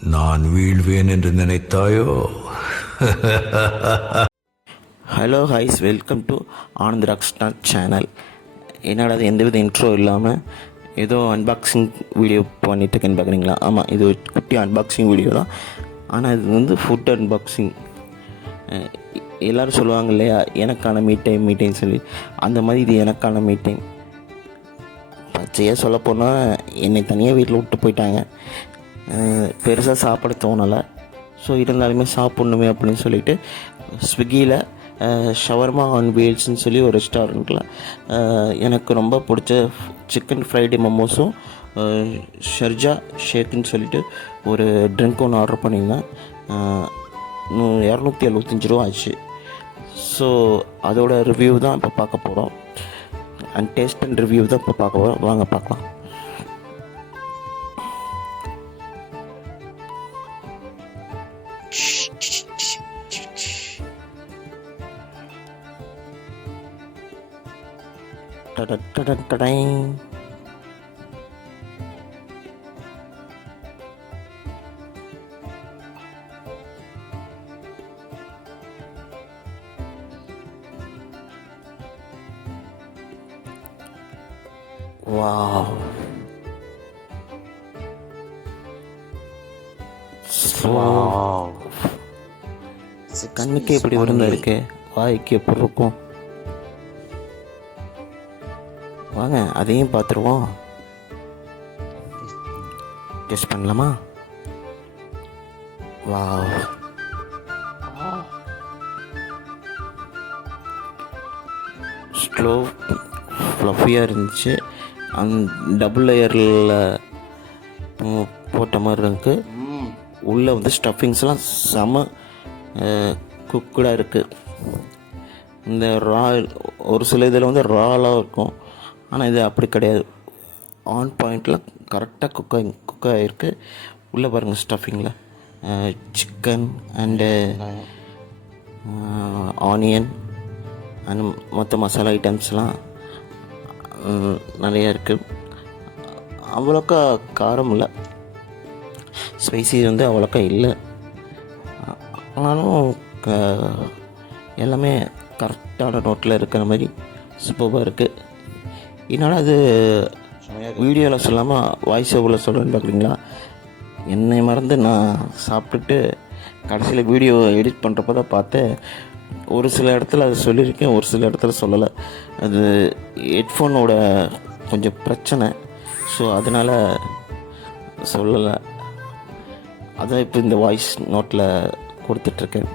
நான் வீழ்வேன் என்று நினைத்தாயோ? ஹலோ ஹைஸ், welcome to Anand Rockstar channel. என்னடா அது எந்தவித இன்ட்ரோ இல்லாமல் ஏதோ அன்பாக்சிங் வீடியோ பண்ணிட்டுருக்கேன்னு பார்க்குறீங்களா? ஆமாம், இது ஒரு குட்டி அன்பாக்சிங் வீடியோ தான். ஆனால் இது வந்து ஃபுட் அன்பாக்சிங். எல்லோரும் சொல்லுவாங்க இல்லையா, எனக்கான மீ டைம் சொல்லி, அந்த மாதிரி இது எனக்கான மீ டைம். பச்சையாக சொல்லப்போனால் என்னை தனியாக வீட்டில் விட்டு போயிட்டாங்க. பெருசாக சாப்பிட தோணலை. ஸோ இருந்தாலுமே சாப்பிட்ணுமே அப்படின்னு சொல்லிட்டு ஸ்விக்கியில் ஷவர்மா ஆன் வீல்ஸ்ன்னு சொல்லி ஒரு ரெஸ்டாரண்ட்டில் எனக்கு ரொம்ப பிடிச்ச சிக்கன் ஃப்ரைடே மோமோஸும் ஷர்ஜா ஷேக்குன்னு சொல்லிட்டு ஒரு ட்ரிங்க் ஒன்று ஆர்டர் பண்ணியிருந்தேன். 275 ரூபா ஆச்சு. ஸோ அதோட ரிவ்யூ தான் இப்போ பார்க்க போகிறோம். அண்ட் டேஸ்ட் அண்ட் ரிவ்யூ தான் இப்போ பார்க்க போகிறோம். வாங்க பார்க்கலாம். வாவ், கண்ணுக்கு எப்படி விருந்தா இருக்கு, வாய்க்கு எப்படி இருக்கும். வாங்க அதையும் பார்த்துருவோம். டெஸ்ட் பண்ணலாமா? வாவ், ஸ்லோ ஃப்ளஃபியாக இருந்துச்சு. டபுள் லேயரில் போட்ட மாதிரி இருக்குது. உள்ளே வந்து ஸ்டஃபிங்ஸ்லாம் செம குக்குடாக இருக்குது. இந்த ஒரு சில இதில் வந்து ராலாக இருக்கும், ஆனால் இது அப்படி கிடையாது. ஆன் பாயிண்டில் கரெக்டாக குக் ஆகிருக்கு. உள்ளே பாருங்கள், ஸ்டஃபிங்கில் சிக்கன் அண்டு ஆனியன் அண்ட் மற்ற மசாலா ஐட்டம்ஸ்லாம் நிறையா இருக்குது. அவ்வளோக்கா காரம் இல்லை, ஸ்பைசி வந்து அவ்வளோக்கா இல்லை. ஆனாலும் எல்லாமே கரெக்டான நோட்டில் இருக்கிற மாதிரி சூப்பராக இருக்குது. என்னால் அது வீடியோவில் சொல்லாமல் வாய்ஸ் ஓவரில் சொல்கிறேன்னு பார்க்குறீங்களா? என்னை மறந்து நான் சாப்பிட்டுட்டு கடைசியில் வீடியோ எடிட் பண்ணுறப்ப தான் பார்த்தேன். ஒரு சில இடத்துல அது சொல்லியிருக்கேன், ஒரு சில இடத்துல சொல்லலை. அது ஹெட்ஃபோனோட கொஞ்சம் பிரச்சனை. ஸோ அதனால் சொல்லலை. அதான் இப்போ இந்த வாய்ஸ் நோட்டில் கொடுத்துட்ருக்கேன்.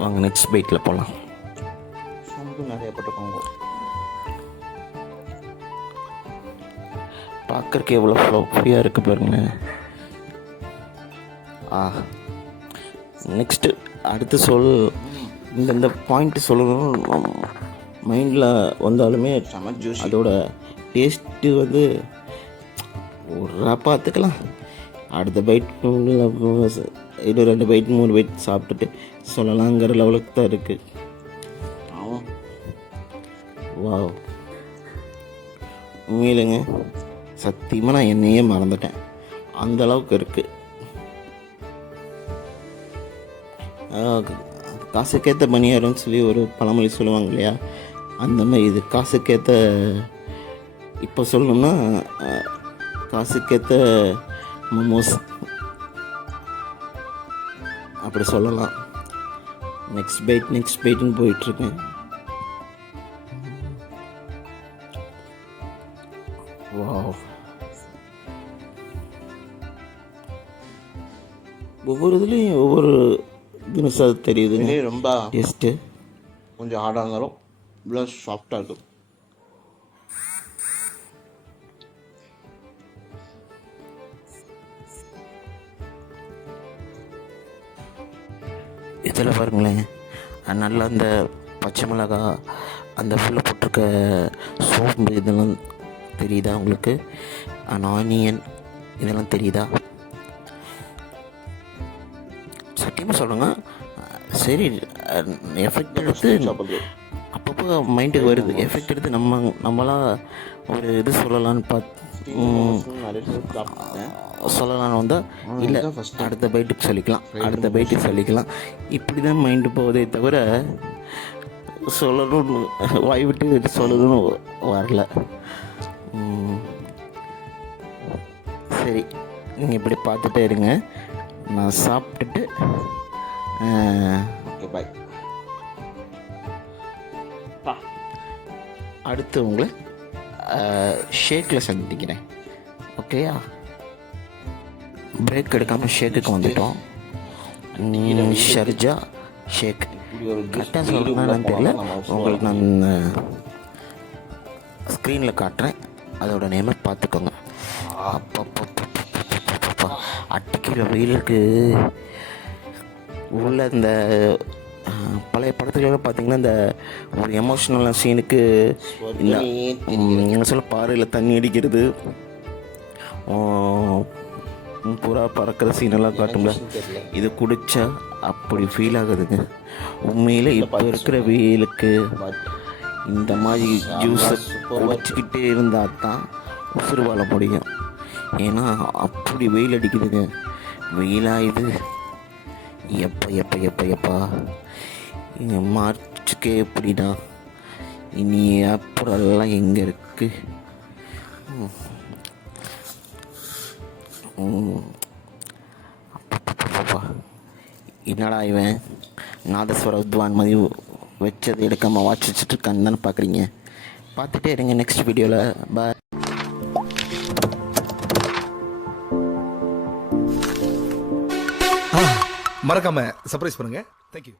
வாங்க நெக்ஸ்ட் பைட்டில் போகலாம். நிறைய போட்டுக்கோங்க. பார்க்குறக்கு எவ்வளோ ஃப்ளஃபியாக இருக்குது பாருங்கள். நெக்ஸ்ட்டு அடுத்து இந்த பாயிண்ட்டு சொல்லணும் மைண்டில் வந்தாலுமே அதோட டேஸ்ட்டு வந்து ஒரு பார்த்துக்கலாம். அடுத்த பைட் இது 2 பைட் 3 பைட் சாப்பிட்டுட்டு சொல்லலாங்கிற லெவலுக்கு தான் இருக்குது. வாவ், உண்மையிலங்க சத்தியமாக நான் என்னையே மறந்துட்டேன், அந்த அளவுக்கு இருக்குது. காசுக்கேற்ற பணியாரம்னு சொல்லி ஒரு பழமொழி சொல்லுவாங்க இல்லையா, அந்த மாதிரி இது காசுக்கேற்ற, இப்போ சொல்லணும்னா காசுக்கேற்ற மோமோஸ் அப்படி சொல்லலாம். நெக்ஸ்ட் பைட்டுன்னு போயிட்டுருக்கேன். வாவ், ஒவ்வொரு இதுலேயும் ஒவ்வொரு தினசாக தெரியுது. ரொம்ப டேஸ்ட்டு கொஞ்சம் ஹார்டாக இருந்தாலும் இவ்வளோ சாஃப்டாக இருக்கும். இதில் பாருங்களேன், நல்லா அந்த பச்சை மிளகா, அந்த உள்ள போட்டிருக்க சோம்பு இதெல்லாம் தெரியுதா உங்களுக்கு? ஆனியன் இதெல்லாம் தெரியுதா? சத்தியமாக சொல்லுங்கள். சரி, எஃபெக்ட் எடுத்து அப்பப்போ மைண்டுக்கு வருது. எஃபெக்ட் எடுத்து நம்மளாக ஒரு இது சொல்லலான்னு பார்த்து சொல்லலாம்னு வந்தால் இல்லை அடுத்த பைட்டுக்கு சொல்லிக்கலாம் இப்படி தான் மைண்டு போவதே தவிர சொல்லணும்னு வாய் விட்டு சொல்லணும்னு வரல. சரி, நீங்கள் இப்படி பார்த்துட்டே இருங்க, நான் சாப்பிட்டுட்டு ஓகே பாய். அடுத்து உங்களை ஷேக்கில் சந்திக்கிறேன். ஓகேயா? பிரேக் எடுக்காமல் ஷேக்குக்கு வந்துட்டோம். ஷர்ஜா ஷேக் கரெக்டாக சொல்லணும்னு தெரியல, உங்களுக்கு நான் ஸ்க்ரீனில் காட்டுறேன், அதோட நேமை பார்த்துக்கோங்க. அப்பப்பா அடிக்கிற வெயிலுக்கு உள்ள இந்த பழைய படத்துலலாம் பார்த்திங்கன்னா இந்த ஒரு எமோஷ்னலான சீனுக்கு இந்த சொல்ல பாறையில் தண்ணி அடிக்கிறது, புறா பறக்கிற சீனெல்லாம் காட்டும்ல, இது குடித்தா அப்படி ஃபீல் ஆகுதுங்க. உண்மையில் இப்போ இருக்கிற வெயிலுக்கு இந்த மாதிரி ஜூஸை குடிச்சிக்கிட்டே இருந்தால் தான் உசுறு வாழ முடியும். ஏன்னா அப்படி வெயில் அடிக்குதுங்க. வெயிலாக இது எப்பா மார்ச்சுக்கே எப்படின்னா இனி ஏப்ரல்லாம் எங்கே இருக்குது? என்னடா இவன் நாதஸ்வர உத்வான் மாதிரி வச்சது எடுக்காமல் வாட்ச் வச்சுட்டு இருக்கான்னு தானே பார்க்குறீங்க. பார்த்துட்டே இருங்க நெக்ஸ்ட் வீடியோவில். பாய். மறக்காம சர்ப்ரைஸ் பண்ணுங்க. தேங்க்யூ.